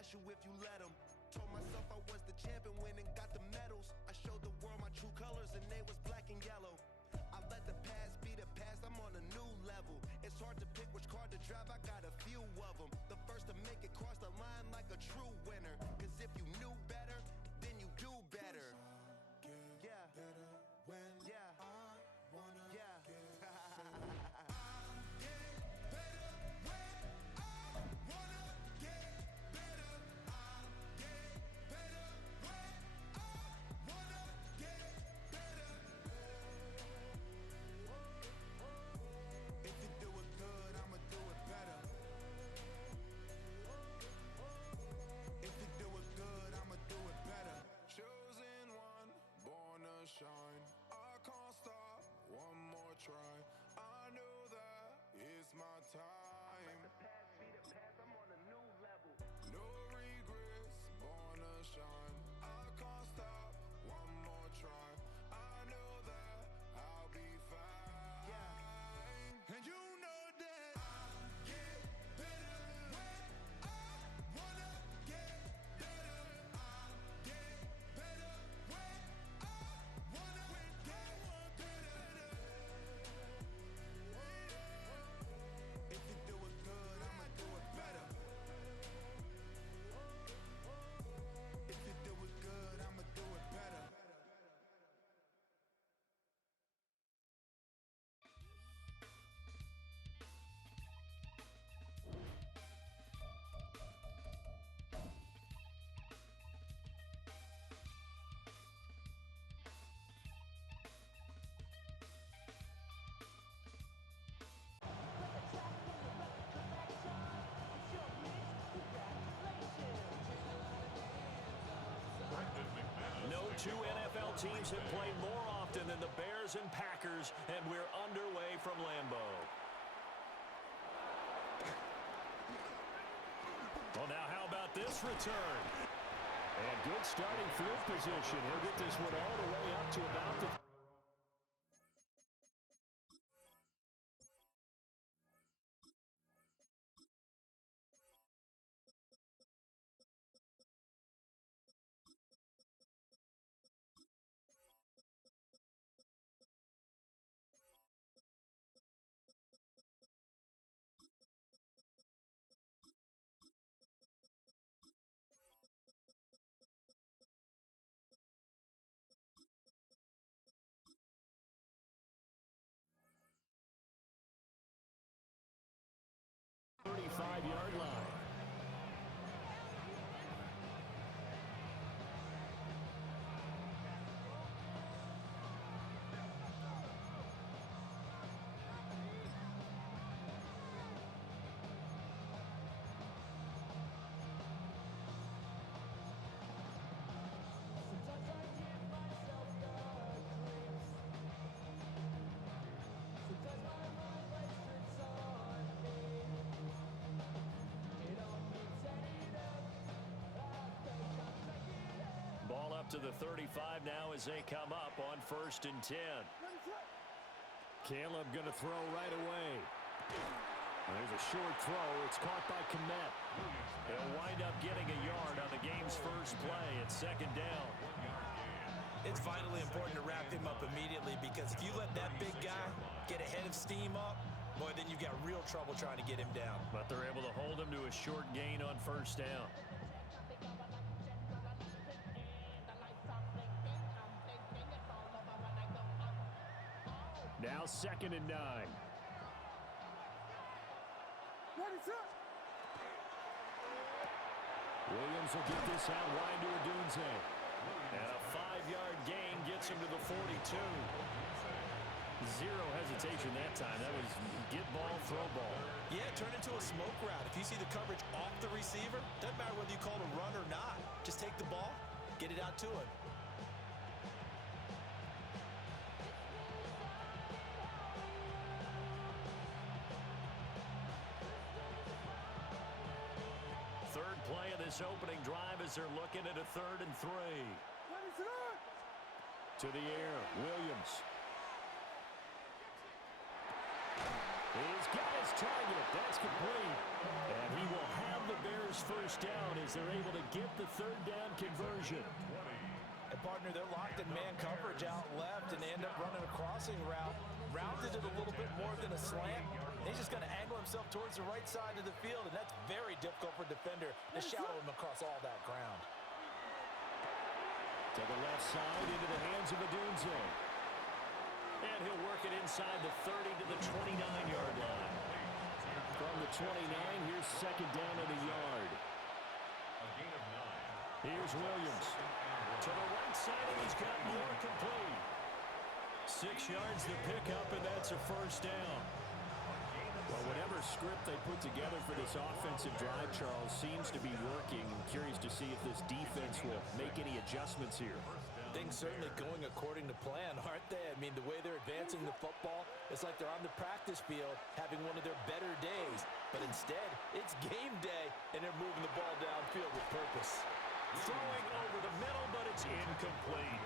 smash you if you let them. Told myself I was the champion, went and got the medals. I showed the world my true colors and they was black and yellow. I let the past be the past, I'm on a new level. It's hard to pick which car to drive, I got a few of them. The first to make it cross the line like a true winner. Cause if you knew better, then you do better. Yeah. Better when I wanna get better. Chosen one, born to shine. I can't stop, one more try. I know that it's my time. The past be the past, I'm on a new level. No regrets, born to shine. I can't stop, one more try. I know that I'll be fine. Yeah. And you know that I get better when I wanna get better. I get better when I wanna get better. If you do it good, I'ma do it better. If you do it good, I'ma do it better. No two NFL teams have played more often than the Bears and Packers, and we're underway from Lambeau. Well, now how about this return? And good starting field position. He'll get this one all the way up to about the... ...35-yard line. Ball up to the 35 now as they come up on 1st and 10. Caleb going to throw right away. There's a short throw. It's caught by Kmet. He'll wind up getting a yard on the game's first play at 2nd down. It's vitally important to wrap him up immediately, because if you let that big guy get ahead of steam up, boy, then you've got real trouble trying to get him down. But they're able to hold him to a short gain on 1st down. Now 2nd and 9. Williams will get this out wide to Odunze. And a 5-yard gain gets him to the 42. Zero hesitation that time. That was get ball, throw ball. Yeah, turn into a smoke route. If you see the coverage off the receiver, doesn't matter whether you call it a run or not. Just take the ball, get it out to him. Third play of this opening drive as they're looking at a 3rd and 3. To the air, Williams. He's got his target. That's complete. And he will have the Bears first down as they're able to get the third down conversion. And partner, they're locked in man coverage out left, and they end up running a crossing route. Rounded it a little bit more than a slant. He's just going to angle himself towards the right side of the field, and that's very difficult for a defender to shadow him across all that ground. To the left side, into the hands of Adunze. And he'll work it inside the 30 to the 29-yard line. From the 29, here's second down and a yard. Here's Williams. To the right side, and he's got more complete. 6 yards the pickup, and that's a first down. Well, whatever script they put together for this offensive drive, Charles, seems to be working. I'm curious to see if this defense will make any adjustments here. Things certainly going according to plan, aren't they? I mean, the way they're advancing the football, it's like they're on the practice field having one of their better days. But instead, it's game day, and they're moving the ball downfield with purpose. Throwing over the middle, but it's incomplete.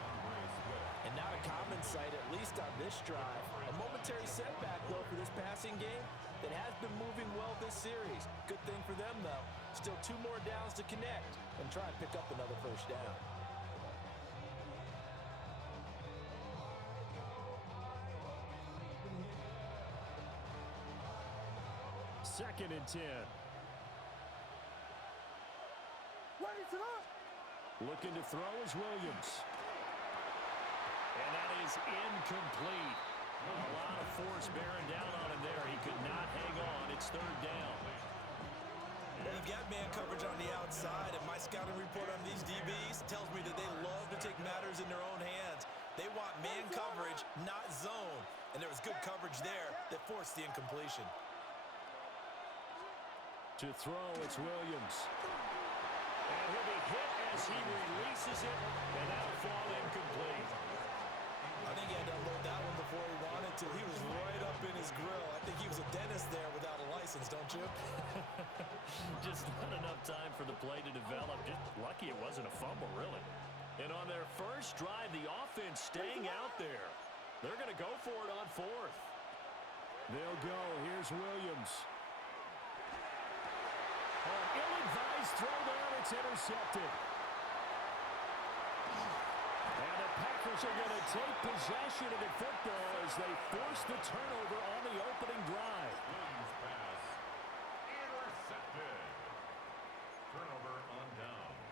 And not a common sight, at least on this drive. A momentary setback, though, for this passing game that has been moving well this series. Good thing for them, though. Still 2 more downs to connect and try and pick up another first down. Second and 10. Looking to throw is Williams. And that is incomplete. A lot of force bearing down on him there. He could not hang on. It's third down. Well, you've got man coverage on the outside, and my scouting report on these DBs tells me that they love to take matters in their own hands. They want man coverage, not zone. And there was good coverage there that forced the incompletion. To throw, it's Williams. And he'll be hit as he releases it, and that'll fall incomplete. I think he had to unload that one before he wanted to. He was right up in his grill. I think he was a dentist there without a license, don't you? Just not enough time for the play to develop. Just lucky it wasn't a fumble, really. And on their first drive, the offense staying out there. They're going to go for it on fourth. They'll go. Here's Williams. An ill-advised throw there. It's intercepted. And the Packers are going to take possession of the football as they force the turnover on the opening drive. Williams pass intercepted. Turnover on downs.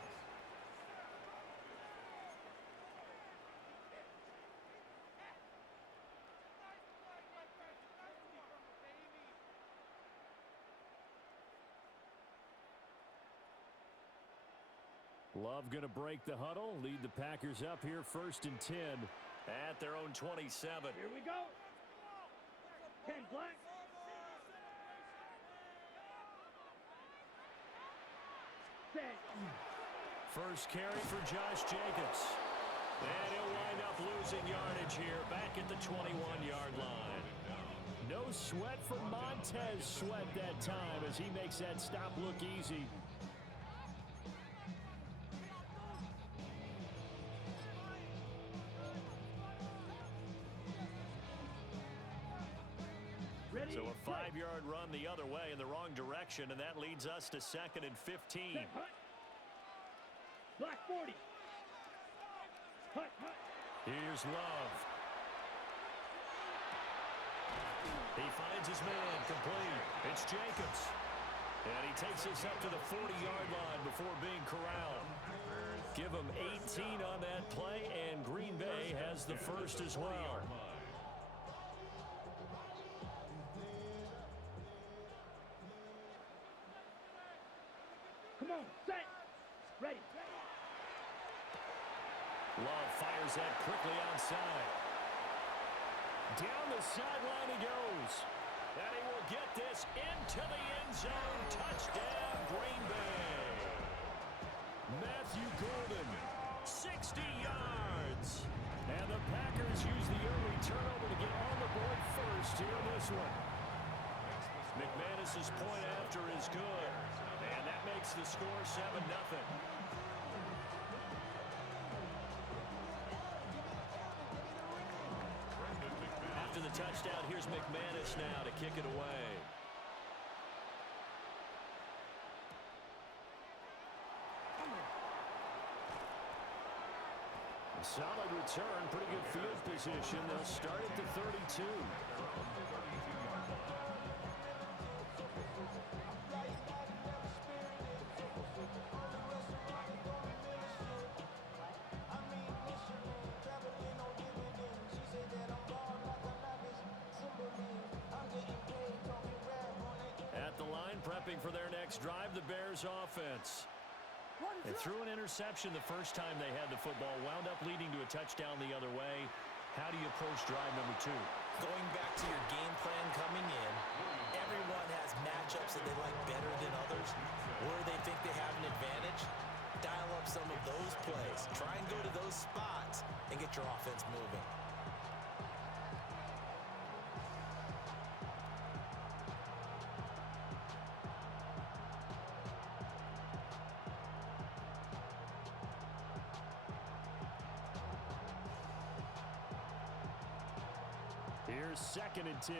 Love going to break the huddle, lead the Packers up here first and 10 at their own 27. Here we go. 10 black. First carry for Josh Jacobs. And he'll wind up losing yardage here back at the 21-yard line. No sweat for Montez Sweat that time as he makes that stop look easy. So a 5-yard run the other way in the wrong direction, and that leads us to second and 15. Black 40. Here's Love. He finds his man, complete. It's Jacobs. And he takes us up to the 40-yard line before being corralled. Give him 18 on that play, and Green Bay has the first as well. Come on, set. Ready. Love fires that quickly outside. Down the sideline he goes. And he will get this into the end zone. Touchdown, Green Bay. Matthew Golden, 60 yards. And the Packers use the early turnover to get on the board first here in this one. McManus's point after is good. And that makes the score 7-0. After the touchdown. Here's McManus now to kick it away. Solid return, pretty good field position. They'll start at the 32. At the line, prepping for their next drive, the Bears offense. They threw an interception the first time they had the football, wound up leading to a touchdown the other way. How do you approach drive number 2? Going back to your game plan coming in, everyone has matchups that they like better than others, where they think they have an advantage. Dial up some of those plays. Try and go to those spots and get your offense moving. Here's 2nd and 10.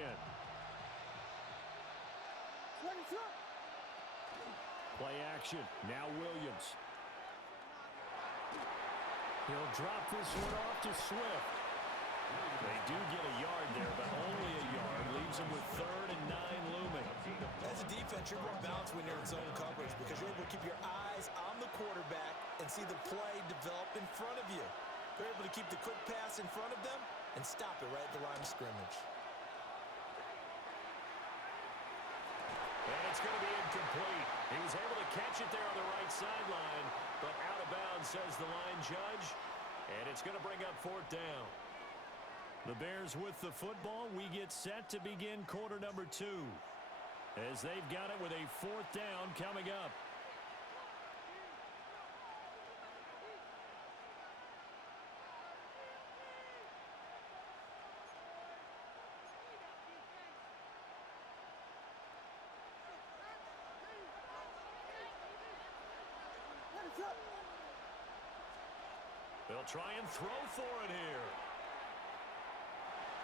Play action. Now Williams. He'll drop this one off to Swift. They do get a yard there, but only a yard. Leaves them with 3rd and 9 looming. As a defense, you're more balanced when you're in zone coverage because you're able to keep your eyes on the quarterback and see the play develop in front of you. They're able to keep the quick pass in front of them and stop it right at the line of scrimmage. And it's going to be incomplete. He was able to catch it there on the right sideline, but out of bounds, says the line judge. And it's going to bring up 4th down. The Bears with the football. We get set to begin quarter number 2, as they've got it with a 4th down coming up. They'll try and throw for it here.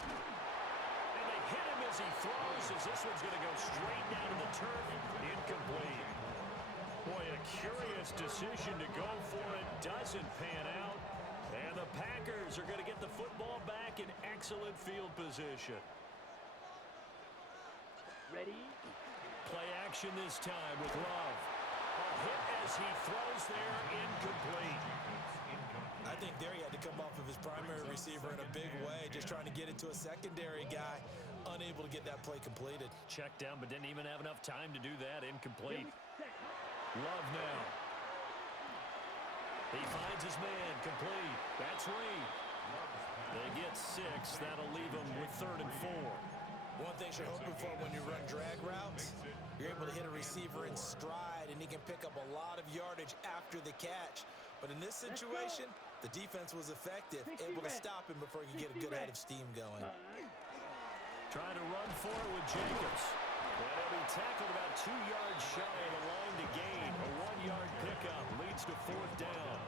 And they hit him as he throws, as this one's going to go straight down to the turf. Incomplete. Boy, a curious decision to go for it. Doesn't pan out. And the Packers are going to get the football back in excellent field position. Ready? Play action this time with Love. A hit as he throws there, incomplete. I think there he had to come off of his primary receiver in a big way, just trying to get it to a secondary guy, unable to get that play completed. Checked down, but didn't even have enough time to do that. Incomplete. Love now. He finds his man, complete. That's Reed. They get 6. That'll leave them with 3rd and 4. One thing you're hoping for when you run drag routes, you're able to hit a receiver in stride, and he can pick up a lot of yardage after the catch. But in this situation, the defense was effective, able to stop him before he could get a good head of steam going. Trying to run for it with Jacobs. And he'll be tackled about 2 yards shy of the line to gain. A 1-yard pickup leads to 4th down.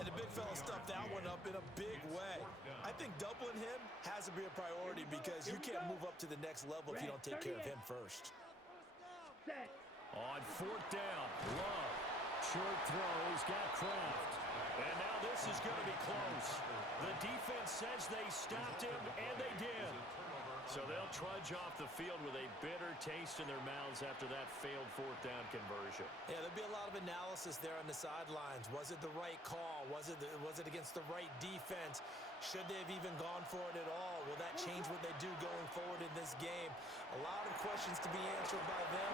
And the big fella stuffed that one up in a big way. I think doubling him has to be a priority because you can't move up to the next level if you don't take care of him first. On 4th down, Love. Short throw, he's got Kraft. And now this is going to be close. The defense says they stopped him, and they did. So they'll trudge off the field with a bitter taste in their mouths after that failed 4th down conversion. Yeah, there'll be a lot of analysis there on the sidelines. Was it the right call? Was it against the right defense? Should they have even gone for it at all? Will that change what they do going forward in this game? A lot of questions to be answered by them.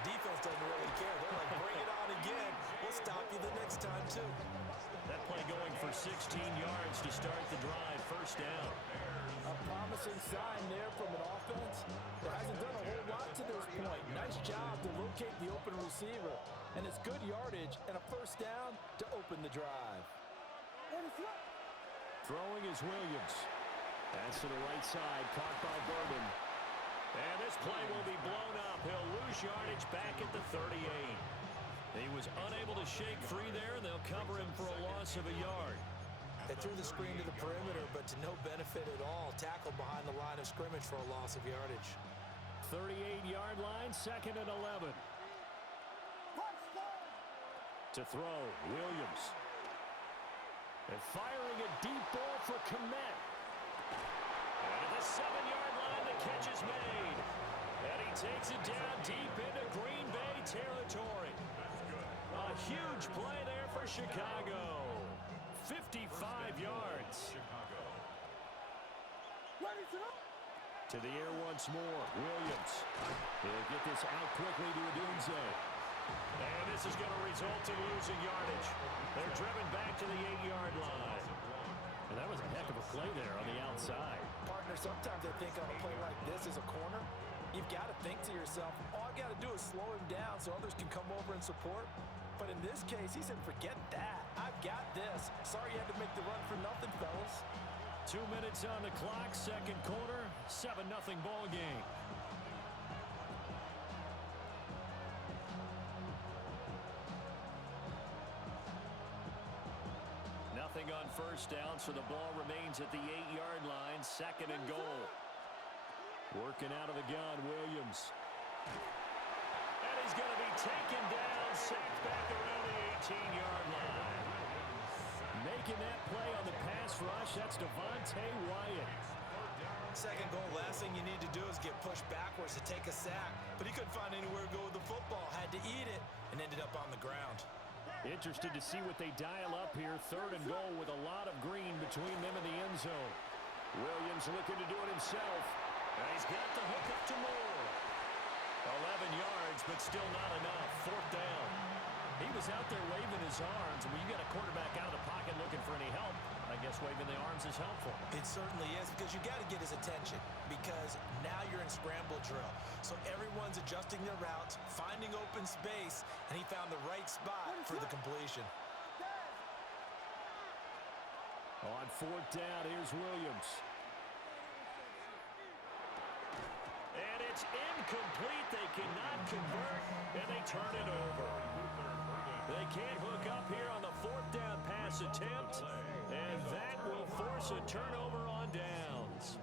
The defense doesn't really care. They're like, bring it on again. We'll stop you the next time, too. That play going for 16 yards to start the drive. 1st down. A promising sign there from an offense that hasn't done a whole lot to this point. Nice job to locate the open receiver. And it's good yardage and a 1st down to open the drive. Throwing is Williams. That's to the right side, caught by Bourbon. And this play will be blown up. He'll lose yardage back at the 38. He was unable to shake free there, and they'll cover him for a loss of a yard. They threw the screen to the perimeter, but to no benefit at all. Tackled behind the line of scrimmage for a loss of yardage. 38-yard line, 2nd and 11. To throw, Williams. And firing a deep ball for Kmet. And at the 7-yard line, the catch is made. And he takes it down deep into Green Bay territory. A huge play there for Chicago. 55 yards. To the air once more. Williams. He'll get this out quickly to Odunze. And this is going to result in losing yardage. They're driven back to the 8-yard line. And that was a heck of a play there on the outside. Partner, sometimes I think on a play like this as a corner, you've got to think to yourself, all I got to do is slow him down so others can come over and support. But in this case, he said, forget that. I've got this. Sorry you had to make the run for nothing, fellas. 2 minutes on the clock, 2nd quarter, 7-0 ball game. Nothing on first down, so the ball remains at the 8-yard line, 2nd and goal. Working out of the gun, Williams. And he's going to be taken down, sacked back around the 18-yard line. Making that play on the pass rush, that's Devontae Wyatt. 2nd goal, last thing you need to do is get pushed backwards to take a sack. But he couldn't find anywhere to go with the football, had to eat it, and ended up on the ground. Interested to see what they dial up here. 3rd and goal with a lot of green between them and the end zone. Williams looking to do it himself. And he's got the hook up to Moore. 11 yards, but still not enough. 4th down. He was out there waving his arms. When you got a quarterback out of the pocket looking for any help, I guess waving the arms is helpful. It certainly is, because you got to get his attention, because now you're in scramble drill. So everyone's adjusting their routes, finding open space, and he found the right spot for the completion. On 4th down, here's Williams. And it's incomplete. They cannot convert, and they turn it over. They can't hook up here on the 4th down pass attempt, and that will force a turnover on downs.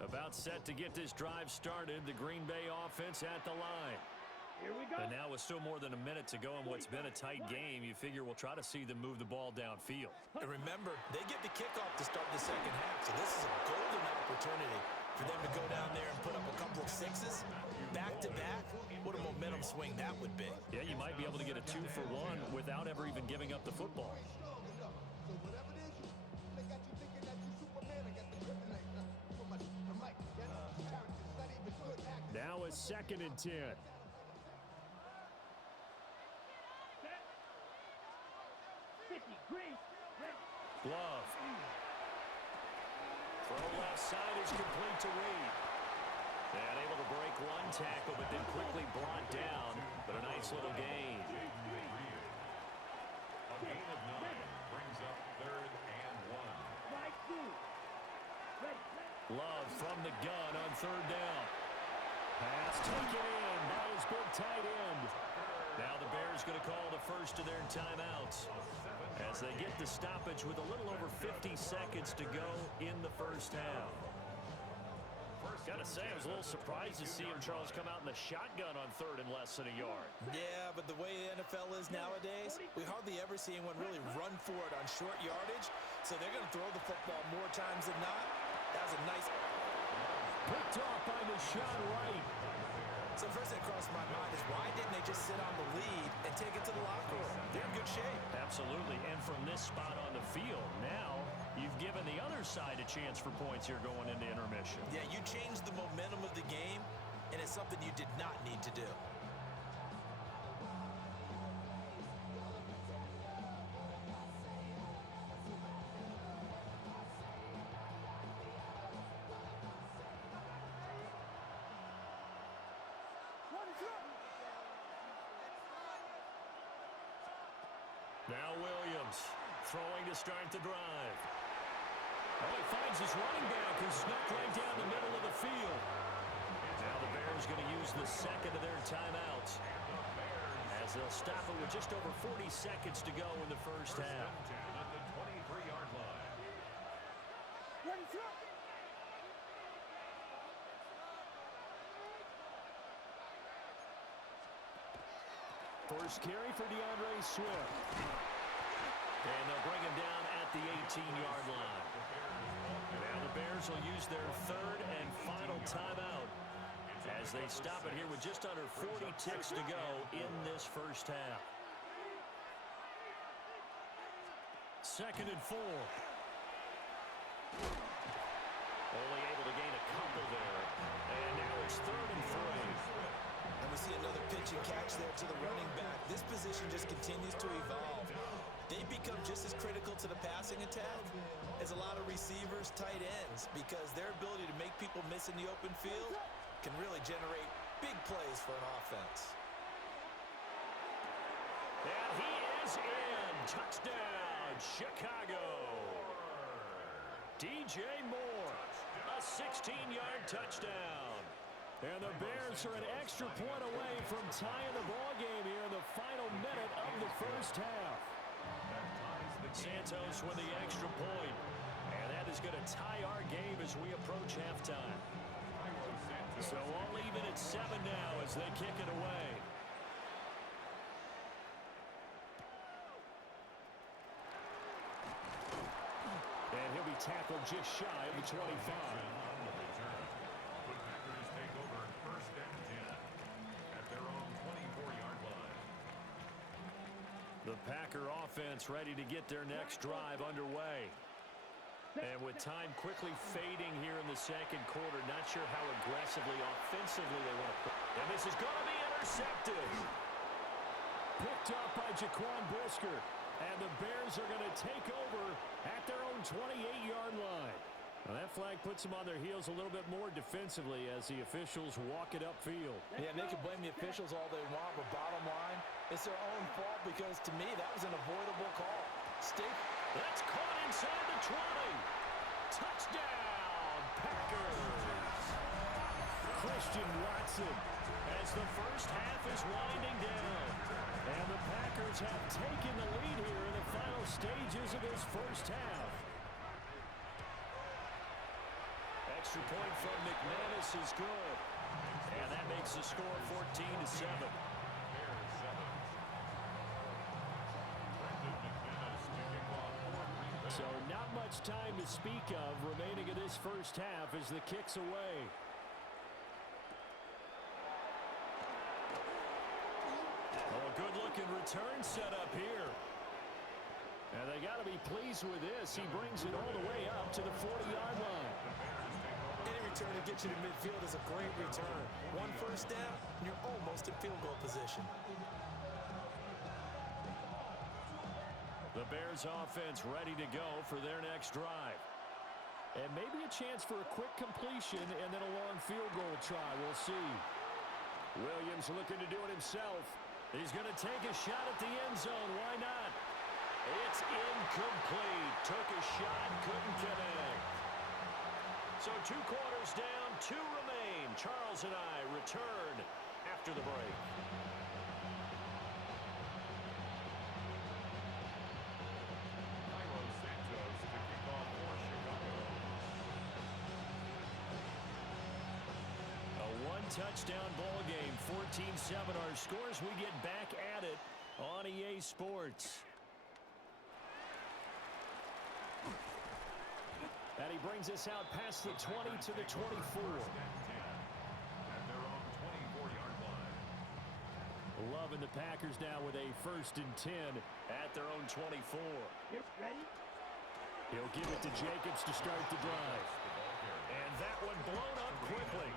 About set to get this drive started, the Green Bay offense at the line. Here we go. And now with still more than a minute to go in what's been a tight game, you figure we'll try to see them move the ball downfield. And remember, they get the kickoff to start the 2nd half, so this is a golden opportunity for them to go down there and put up a couple of sixes back-to-back. What a momentum swing that would be. Yeah, you might be able to get a 2-for-1 without ever even giving up the football. Now a 2nd and 10. Glove. Throw left side is complete to Reed. And able to break one tackle, but then quickly brought down. But a nice little gain. A gain of 9 brings up 3rd and 1. Love from the gun on 3rd down. Pass taken in by his big tight end. Now the Bears going to call the first of their timeouts as they get the stoppage with a little over 50 seconds to go in the first half. Gotta say, I was a little surprised to see him, Charles, come out in the shotgun on 3rd and less than a yard. Yeah, but the way the NFL is nowadays, we hardly ever see anyone really run for it on short yardage. So they're going to throw the football more times than not. That was a nice... Picked off by Deshaun Wright. So first thing that crossed my mind is why didn't they just sit on the lead and take it to the locker room? They're in good shape. Absolutely, and from this spot on the field, now you've given the other side a chance for points here going into intermission. Yeah, you changed the momentum of the game, and it's something you did not need to do. Now Williams throwing to start the drive. Oh, he finds his running back who snuck right down the middle of the field. Now the Bears going to use the 2nd of their timeouts. as they'll stop it with just over 40 seconds to go in the first half. At the 23-yard line. Ready, throw. First carry for DeAndre Swift. And they'll bring him down at the 18-yard line. Now the Bears will use their third and final timeout as they stop it here with just under 40 ticks to go in this first half. Second and 4. Only able to gain a couple there. And now it's third and 3. And we see another pitch and catch there to the running back. This position just continues to evolve. They become just as critical to the passing attack as a lot of receivers, tight ends, because their ability to make people miss in the open field can really generate big plays for an offense. And he is in. Touchdown, Chicago. DJ Moore, a 16-yard touchdown. And the Bears are an extra point away from tying the ball game here in the final minute of the first half. Santos with the extra point. And that is going to tie our game as we approach halftime. So all even at 7 now as they kick it away. And he'll be tackled just shy of the 25. The Packer offense ready to get their next drive underway. And with time quickly fading here in the second quarter, not sure how aggressively, offensively they want to play. And this is going to be intercepted. Picked up by Jaquan Brisker. And the Bears are going to take over at their own 28-yard line. Now that flag puts them on their heels a little bit more defensively as the officials walk it upfield. Yeah, and they can blame the officials all they want, but bottom line, it's their own fault because, to me, that was an avoidable call. That's caught inside the 20. Touchdown, Packers. Christian Watson as the first half is winding down. And the Packers have taken the lead here in the final stages of this first half. Extra point from McManus is good. And that makes the score 14-7. So not much time to speak of remaining in this first half as the kick's away. Oh, a good-looking return set up here. And they got to be pleased with this. He brings it all the way up to the 40-yard line. Any return to get you to midfield is a great return. One first down, and you're almost in field goal position. The Bears offense ready to go for their next drive. And maybe a chance for a quick completion and then a long field goal try. We'll see. Williams looking to do it himself. He's going to take a shot at the end zone. Why not? It's incomplete. Took a shot, couldn't connect. So 2 quarters down, 2 remain. Charles and I return after the break. Touchdown ball game, 14-7 our scores. We get back at it on EA Sports. And he brings us out past the 20 to the 24. Loving the Packers now with a 1st and 10 at their own 24. Ready? He'll give it to Jacobs to start the drive. And that one blown up quickly,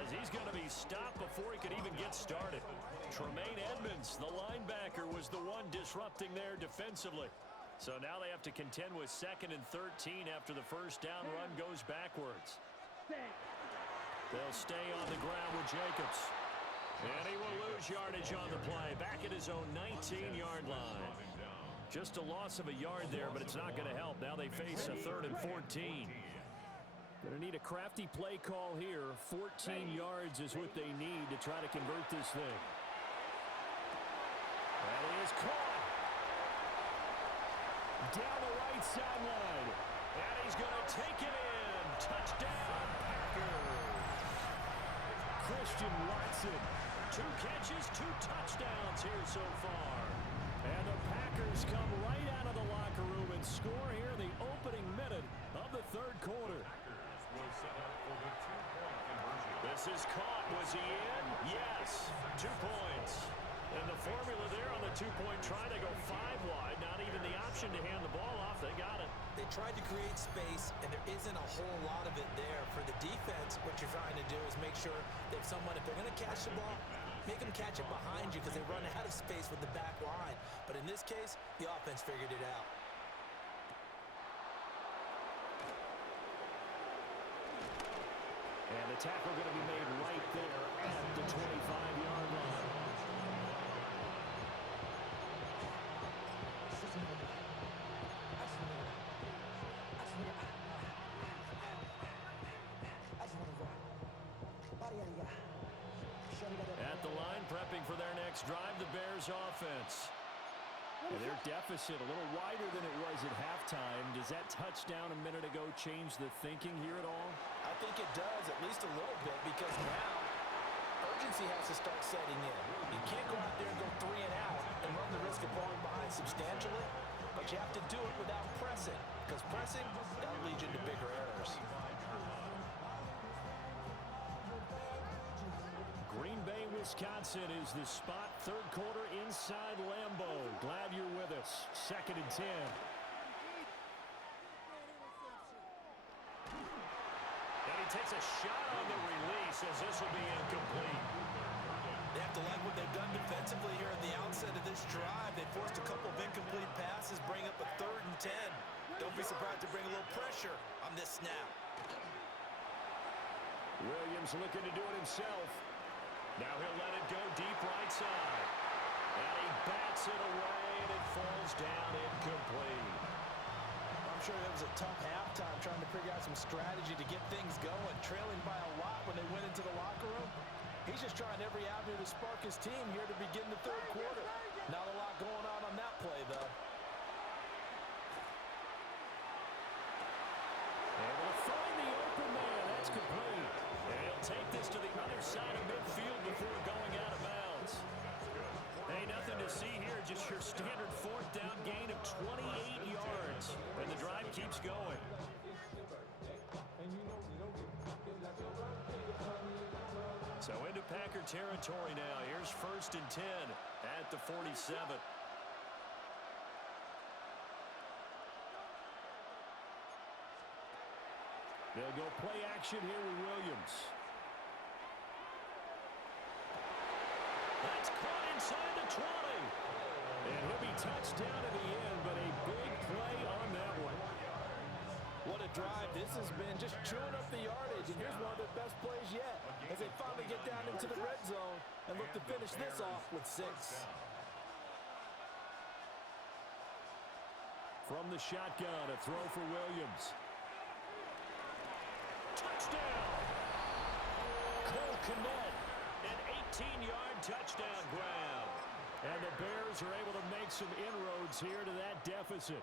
as he's going to be stopped before he could even get started. Tremaine Edmonds, the linebacker, was the one disrupting there defensively. So now they have to contend with 2nd and 13 after the first down run goes backwards. They'll stay on the ground with Jacobs. And he will lose yardage on the play, back at his own 19-yard line. Just a loss of a yard there, but it's not going to help. Now they face a 3rd and 14. Going to need a crafty play call here. 14 yards is what they need to try to convert this thing. And he is caught. Down the right sideline. And he's going to take it in. Touchdown, Packers. Christian Watson. 2 catches, 2 touchdowns here so far. And the Packers come right out of the locker room and score here in the opening minute of the third quarter. This is caught. Was he in? Yes. 2 points. And the formula there on the 2-point try to go 5 wide. Not even the option to hand the ball off. They got it. They tried to create space, and there isn't a whole lot of it there. For the defense, what you're trying to do is make sure that someone, if they're going to catch the ball, make them catch it behind you because they run out of space with the back line. But in this case, the offense figured it out. And the tackle going to be made right there at the 25-yard line. At the line, prepping for their next drive, the Bears offense. And their deficit a little wider than it was at halftime. Does that touchdown a minute ago change the thinking here at all? I think it does, at least a little bit, because now urgency has to start setting in. You can't go out there and go 3 and out and run the risk of falling behind substantially, but you have to do it without pressing, because pressing, that'll lead you to bigger errors. Green Bay, Wisconsin is the spot. Third quarter inside Lambeau. Glad you're with us. 2nd and 10. And he takes a shot on the release as this will be incomplete. They have to like what they've done defensively here at the outset of this drive. They forced a couple of incomplete passes, bring up a 3rd and 10. Don't be surprised to bring a little pressure on this snap. Williams looking to do it himself. Now he'll let it go deep right side. And he bats it away, and it falls down incomplete. I'm sure that was a tough halftime trying to figure out some strategy to get things going, trailing by a lot when they went into the locker room. He's just trying every avenue to spark his team here to begin the third quarter. Not a lot going on that play, though. Able to find the open man. That's complete. And he'll take this to the other side of midfield before going out of bounds. Hey, nothing to see here. Just your standard 4th down gain of 28 yards. And the drive keeps going. So into Packer territory now. Here's 1st and 10 at the 47. They'll go play action here with Williams. That's caught inside the 20. And he'll be touched down at the end, but a big play on that one. What a drive this has been, just chewing up the yardage, and here's one of their best plays yet as they finally get down into the red zone and look to finish this off with 6. From the shotgun, a throw for Williams. Touchdown! Cole Kmet, an 18-yard touchdown grab. And the Bears are able to make some inroads here to that deficit.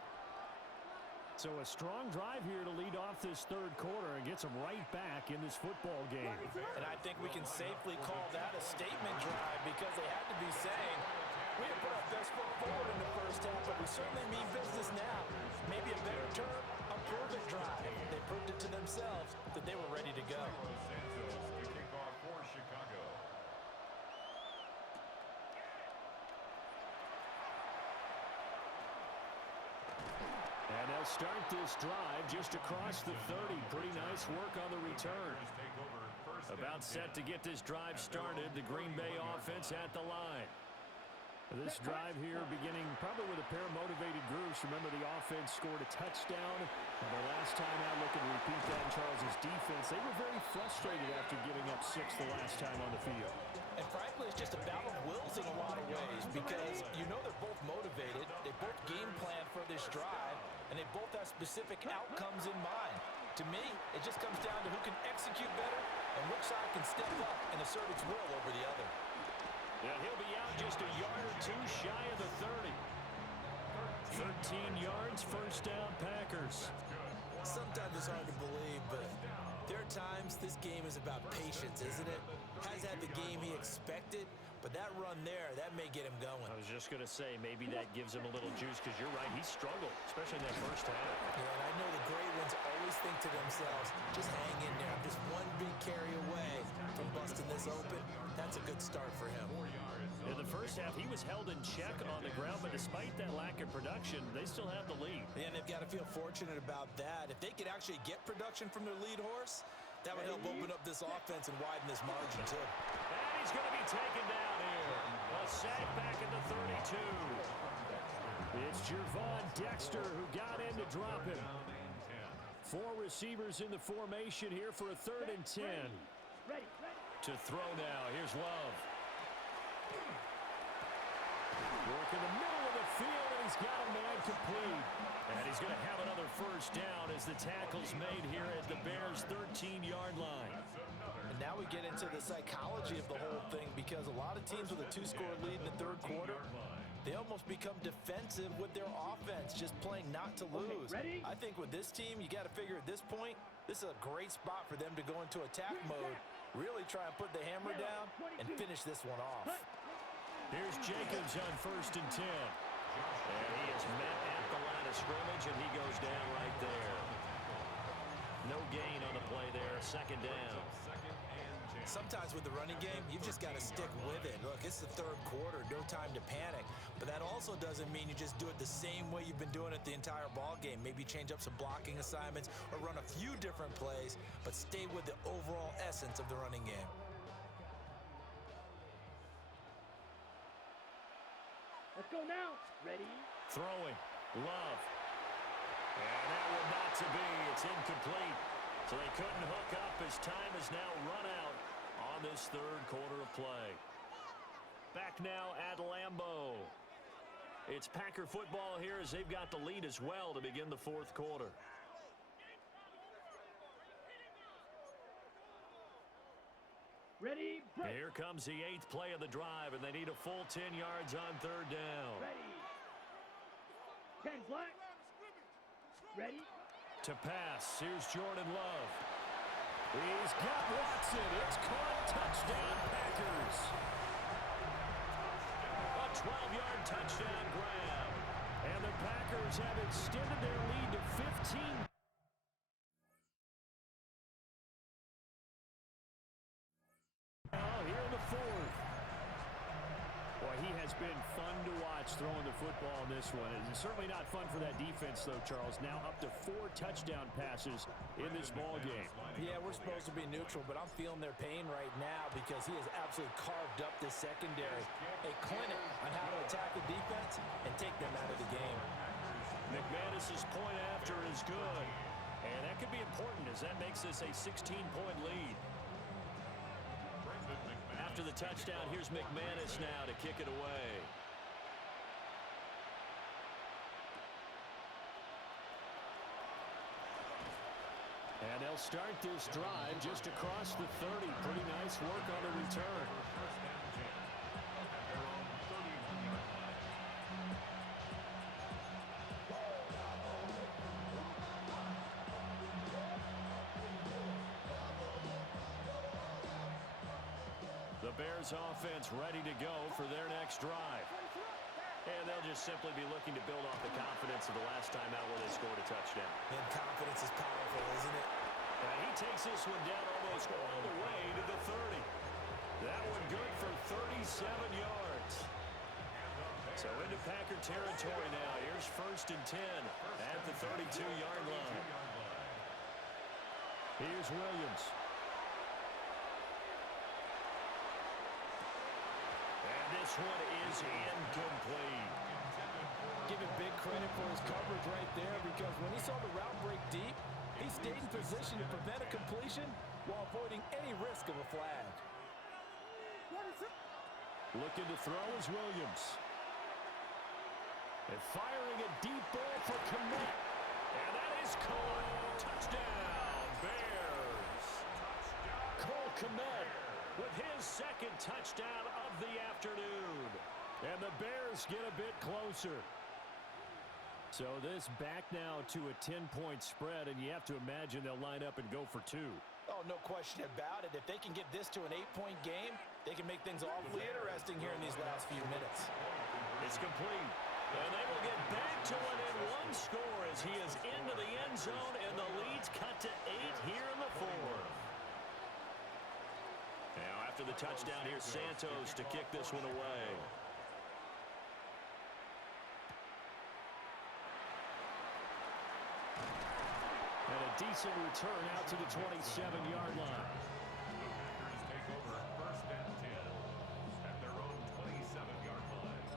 So a strong drive here to lead off this third quarter and gets them right back in this football game. And I think we can safely call that a statement drive because they had to be saying, we have put our best foot forward in the first half, but we certainly mean business now. Maybe a better term, a prove-it drive. They proved it to themselves that they were ready to go. And they'll start this drive just across the 30. Pretty nice work on the return. About set to get this drive started. The Green Bay offense at the line. This drive here beginning probably with a pair of motivated groups. Remember, the offense scored a touchdown. And the last time out, looking to repeat that in Charles' defense. They were very frustrated after giving up 6 the last time on the field. And frankly, it's just a battle of wills in a lot of ways because you know they're both motivated. They both game plan for this drive, and they both have specific outcomes in mind. To me, it just comes down to who can execute better and which side can step up and assert its will over the other. Yeah, he'll be out just a yard or two shy of the 30. 13 yards, first down, Packers. Sometimes it's hard to believe, but there are times this game is about patience, isn't it? Has had the game he expected, but that run there, that may get him going. I was just going to say, maybe that gives him a little juice, because you're right, he struggled, especially in that first half. Yeah, and I know the great ones always think to themselves, just hang in there. I'm just one big carry away from busting this open. That's a good start for him. In the first half, he was held in check on the ground, but despite that lack of production, they still have the lead. And they've got to feel fortunate about that. If they could actually get production from their lead horse, that would help open up this offense and widen this margin, too. And he's going to be taken down here. A sack back at the 32. It's Gervon Dexter who got in to drop him. 4 receivers in the formation here for a 3rd and 10. Ready. To throw now. Here's Love. Work in the middle of the field, and he's got a man complete. And he's going to have another first down as the tackle's made here at the Bears' 13-yard line. And now we get into the psychology of the whole thing, because a lot of teams with a 2-score lead in the 3rd quarter, they almost become defensive with their offense, just playing not to lose. Ready? I think with this team, you got to figure at this point, this is a great spot for them to go into attack mode, really try and put the hammer down and finish this one off. Here's Jacobs on 1st and 10. And he is met at the line of scrimmage, and he goes down right there. No gain on the play there, 2nd down. Sometimes with the running game, you've just got to stick with it. Look, it's the 3rd quarter, no time to panic. But that also doesn't mean you just do it the same way you've been doing it the entire ball game. Maybe change up some blocking assignments or run a few different plays, but stay with the overall essence of the running game. Let's go now. Ready. Throwing. Love. And that will not to be. It's incomplete. So they couldn't hook up as time has now run out on this 3rd quarter of play. Back now at Lambeau. It's Packer football here as they've got the lead as well to begin the 4th quarter. Ready. Break. Here comes the 8th play of the drive, and they need a full 10 yards on 3rd down. Ready. 10 black. Ready. To pass, here's Jordan Love. He's got Watson. It's caught. Touchdown, Packers. A 12-yard touchdown grab. And the Packers have extended their lead to 15. Here in the 4th. Boy, he has been fun to watch throwing the football in this one. It's certainly not fun for that defense, though, Charles. Now up to 4 touchdown passes in this ball game. Yeah, we're supposed to be neutral, but I'm feeling their pain right now because he has absolutely carved up this secondary. A clinic on how to attack the defense and take them out of the game. McManus's point after is good. And that could be important as that makes this a 16-point lead. After the touchdown, here's McManus now to kick it away. And they'll start this drive just across the 30. Pretty nice work on the return. The Bears offense ready to go for their next drive. And they'll just simply be looking to build off the confidence of the last time out where they scored a touchdown. And confidence is powerful, isn't it? And he takes this one down almost all the way to the 30. That one good for 37 yards. So into Packer territory now. Here's 1st and 10 at the 32-yard line. Here's Williams. This one is incomplete. Give him big credit for his coverage right there, because when he saw the route break deep, he stayed in position to prevent a completion while avoiding any risk of a flag. Looking to throw is Williams. And firing a deep ball for Kmet. And that is Cole. Touchdown, Bears. Cole Kmet with his the second touchdown of the afternoon. And the Bears get a bit closer. So this back now to a 10-point spread, and you have to imagine they'll line up and go for two. Oh, no question about it. If they can get this to an 8-point game, they can make things awfully interesting here in these last few minutes. It's complete. And they will get back to it in one score as he is into the end zone, and the lead's cut to 8 here in the fourth. Now after the touchdown, here's Santos to kick this one away. And a decent return out to the 27-yard line. Packers take over 1st and 10 at their own 27-yard line.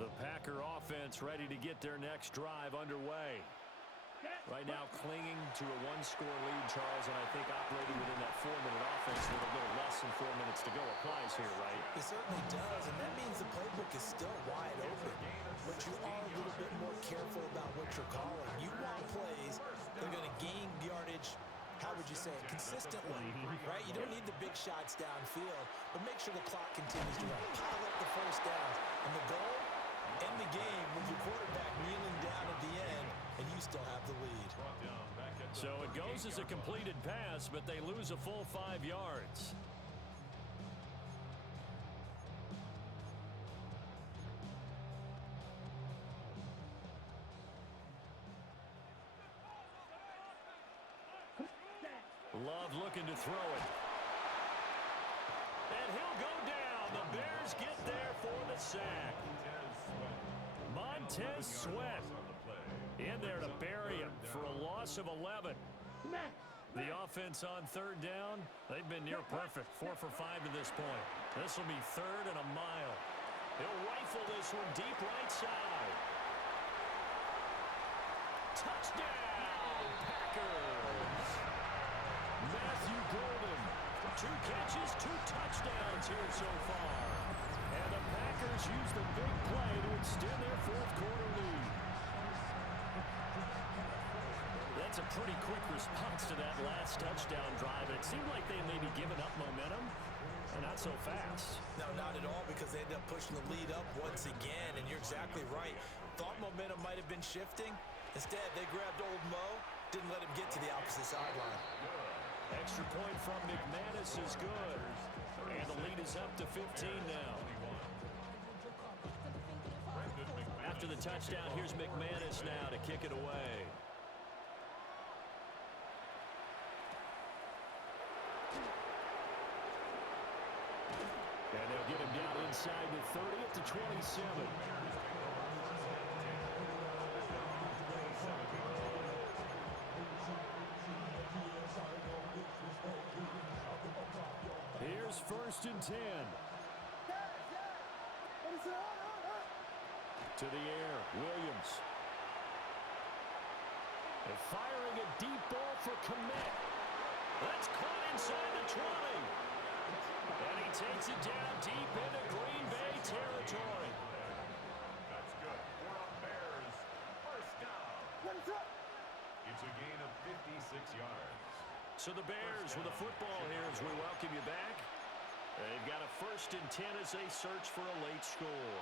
The Packer offense ready to get their next drive underway. Right now clinging to a one-score lead, Charles, and I think operating within that 4-minute offense with a little less than 4 minutes to go applies here, right? It certainly does, and that means the playbook is still wide open. But you are a little bit more careful about what you're calling. You want plays that are going to gain yardage, how would you say it, consistently, right? You don't need the big shots downfield, but make sure the clock continues to run. Pile up the first downs, and the goal, end the game with your quarterback kneeling down at the end, and you still have the lead. So it goes as a completed pass, but they lose a full 5 yards. Love looking to throw it. And he'll go down. The Bears get there for the sack. Montez Sweat in there to bury him for a loss of 11. The offense on 3rd down, they've been near perfect. 4 for 5 to this point. This will be 3rd and a mile. He'll rifle this one deep right side. Touchdown, Packers. Matthew Golden, 2 catches, 2 touchdowns here so far. And the Packers use the big play to extend their 4th quarter lead. That's a pretty quick response to that last touchdown drive. It seemed like they may be giving up momentum, and not so fast. No, not at all, because they ended up pushing the lead up once again, and you're exactly right. Thought momentum might have been shifting. Instead, they grabbed old Mo, didn't let him get to the opposite sideline. Extra point from McManus is good. And the lead is up to 15 now. After the touchdown, here's McManus now to kick it away. And they'll get him down inside the 30 at the 27. Here's 1st and 10. To the air, Williams. And firing a deep ball for Kmet. That's caught inside the 20. And he takes it down deep into Green Bay territory. That's good for the Bears. 1st down. It's a gain of 56 yards. So the Bears with a football here as we welcome you back. They've got a 1st and 10 as they search for a late score.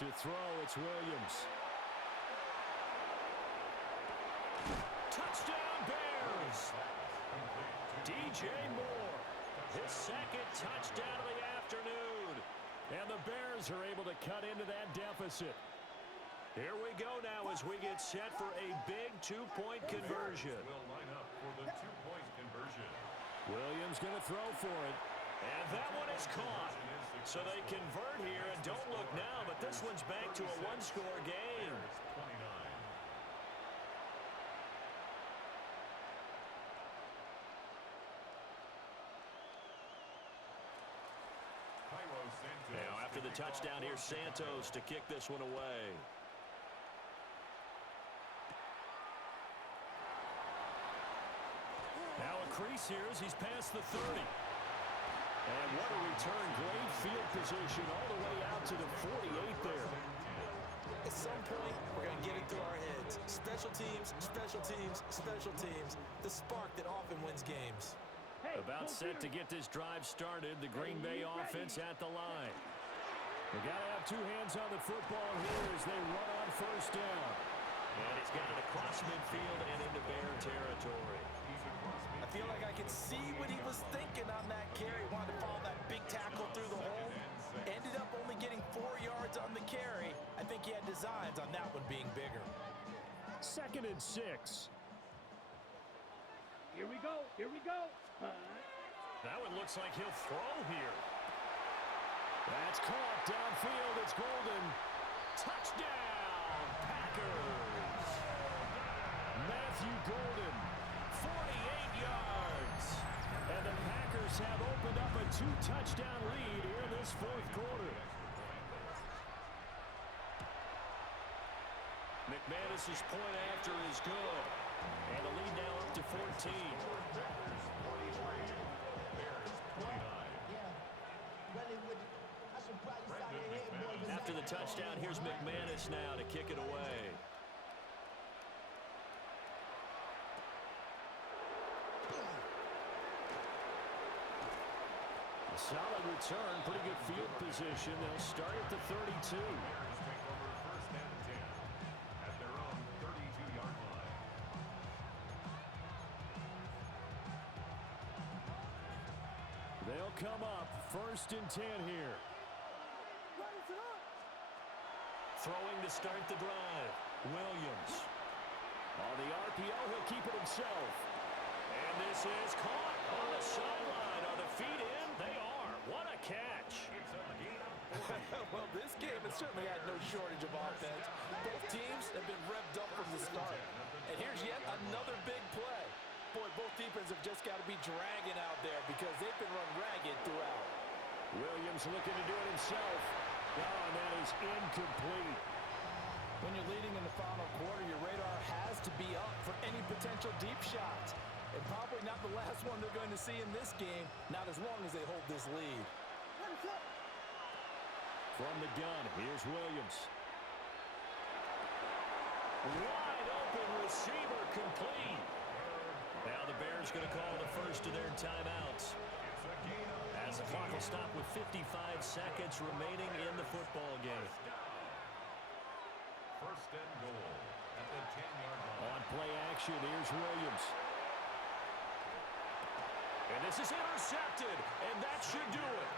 To throw, it's Williams. Touchdown, Bears! DJ Moore, his 2nd touchdown of the afternoon. And the Bears are able to cut into that deficit. Here we go now as we get set for a big 2-point conversion. Will line up for the 2-point conversion. Williams going to throw for it. And that one is caught. So they convert here, and don't look now, but this one's back to a 1-score game. 29. Now after the the touchdown here, Santos, to kick this one away. Now a crease here as he's past the 30. And what a return. Great field position all the way out to the 48 there. At some point, we're going to get it through our heads. Special teams, special teams, special teams. The spark that often wins games. About set to get this drive started. The Green Bay offense at the line. They got to have two hands on the football here as they run on first down. And he's got it across midfield and into Bear territory. I feel like I can see what he was thinking on that carry. Wanted to follow that big tackle through the hole. Ended up only getting 4 yards on the carry. I think he had designs on that one being bigger. 2nd and 6. Here we go. Here we go. That one looks like he'll throw here. That's caught downfield. It's Golden. Touchdown, Packers. Matthew Golden, 48 yards. And the Packers have opened up a 2-touchdown lead here in this 4th quarter. McManus's point after is good. And the lead now up to 14. After the touchdown, here's McManus now to kick it away. A solid return, pretty good field position. They'll start at the 32. They'll come up 1st and 10 here. Throwing to start the drive. Williams. On the RPO, he'll keep it himself. And this is caught on the sideline. Are the feet in? They are. What a catch. Well, this game has certainly had no shortage of offense. Both teams have been revved up from the start. And here's yet another big play. Boy, both defenses have just got to be dragging out there because they've been run ragged throughout. Williams looking to do it himself. Oh, and that is incomplete. When you're leading in the final quarter, your radar has to be up for any potential deep shots. And probably not the last one they're going to see in this game, not as long as they hold this lead. From the gun, here's Williams. Wide open receiver, complete. Now the Bears going to call the first of their timeouts. As the clock will stop with 55 seconds remaining in the football game. 1st and goal at the 10-yard line. On play action, here's Williams. And this is intercepted, and that should do it.